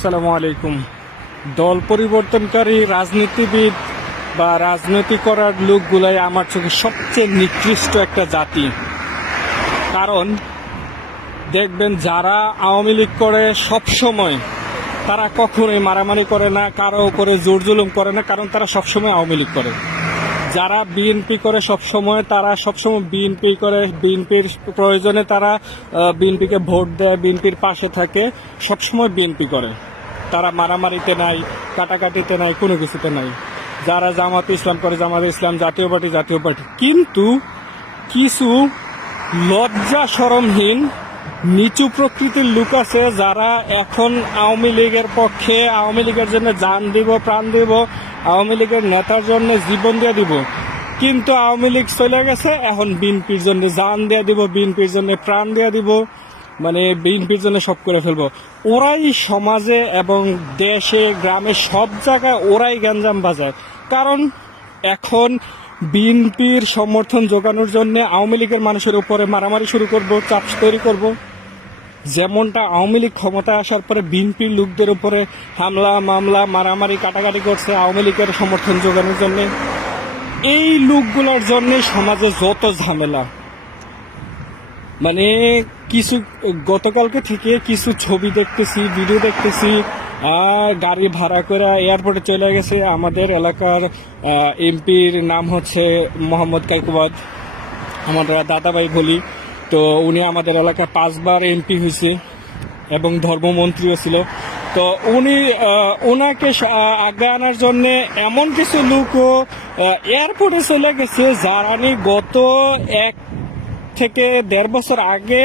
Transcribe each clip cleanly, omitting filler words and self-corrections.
আসসালামু আলাইকুম। দল পরিবর্তনকারী রাজনীতিবিদ বা রাজনীতি করার লোকগুলাই আমার চোখে সবচেয়ে নিকৃষ্ট একটা জাতি। কারণ দেখবেন যারা আওয়ামী লীগ করে সব সময় তারা কখনোই মারামারি করে না, কারো উপরে জোর জুলুম করে না, কারণ তারা সবসময় আওয়ামী লীগ করে। যারা বিএনপি করে সবসময় তারা সবসময় বিএনপি করে, বিএনপির প্রয়োজনে তারা বিএনপিকে ভোট দেয়, বিএনপির পাশে থাকে, সবসময় বিএনপি করে। তারা মারামারিতে নাই, কাটাকাটিতে নাই, কোনো কিছুতে নাই। যারা জামাতে ইসলাম করে জামাতে ইসলাম, জাতীয় পার্টি। কিন্তু কিছু লজ্জা শরমহীন নিচু প্রকৃতির লোক আছে যারা এখন আওয়ামী লীগের পক্ষে, আওয়ামী লীগের জন্য জান দিব, প্রাণ দিব, আওয়ামী লীগের নেতার জন্য জীবন দিয়ে দিব। কিন্তু আওয়ামী লীগ চলে গেছে, এখন বিএনপির জন্য জান দিয়ে দিব, বিএনপির জন্য প্রাণ দিয়ে দিব, মানে বিএনপির জন্য সব করে ফেলবো। ওরাই সমাজে এবং দেশে গ্রামে সব জায়গায় ওরাই গ্যাঞ্জাম বাজায়। কারণ এখন বিএনপির সমর্থন জোগানোর জন্য আওয়ামী লীগের মানুষের উপরে মারামারি শুরু করব, চাপ তৈরি করব। যেমনটা আওয়ামী লীগ ক্ষমতায় আসার পরে বিএনপির লোকদের উপরে হামলা মামলা মারামারি কাটাকাটি করছে আওয়ামী লীগের সমর্থন জোগানোর জন্য। এই লোকগুলোর জন্য সমাজে যত ঝামেলা, মানে কিছু গতকালকে থেকে কিছু ছবি দেখতেছি, ভিডিও দেখতেছি, গাড়ি ভাড়া করে এয়ারপোর্টে চলে গেছে। আমাদের এলাকার এমপির নাম হচ্ছে মোহাম্মদ কাইকুবাদ, আমরা দাদাভাই বলি। তো উনি আমাদের এলাকায় 5 বার এমপি হয়েছে এবং ধর্মমন্ত্রীও ছিল। তো ওনাকে আগে আনার জন্য এমন কিছু লোকও এয়ারপোর্টে চলে গেছে যারা গত 1 থেকে 1.5 বছর আগে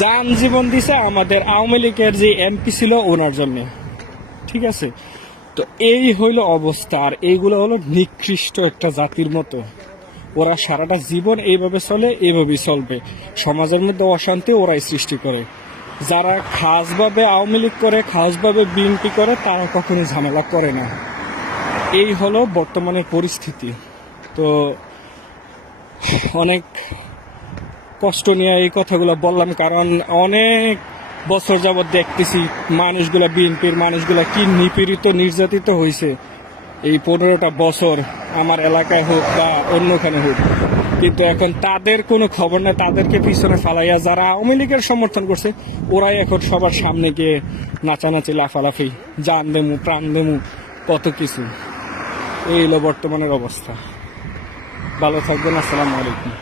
যান জীবন দিছে আমাদের আওয়ামী লীগের যে এমপি ছিল ওনার জন্য। ঠিক আছে, তো এই হইল অবস্থা। আর এইগুলো হলো নিকৃষ্ট একটা জাতির মতো। ওরা সারাটা জীবন এইভাবে চলে, এইভাবেই চলবে। সমাজের মধ্যে অশান্তি ওরাই সৃষ্টি করে। যারা খাসভাবে আওয়ামী লীগ করে, খাসভাবে বিএনপি করে, তারা কখনো ঝামেলা করে না। এই হলো বর্তমানে পরিস্থিতি। তো অনেক কষ্ট নিয়ে এই কথাগুলো বললাম, কারণ অনেক বছর যাবৎ দেখতেছি মানুষগুলা, বিএনপির মানুষগুলা কি নিপীড়িত নির্যাতিত হয়েছে এই 15টা বছর, আমার এলাকায় হোক বা অন্যখানে হোক। কিন্তু এখন তাদের কোনো খবর নেই, তাদেরকে পিছনে ফালাইয়া যারা আওয়ামী লীগের সমর্থন করছে ওরাই এখন সবার সামনে গিয়ে নাচানাচি, লাফালাফি, জান দেমু, প্রাণ দেমু, কত কিছু। এই হলো বর্তমানের অবস্থা। ভালো থাকবেন। আসসালামু আলাইকুম।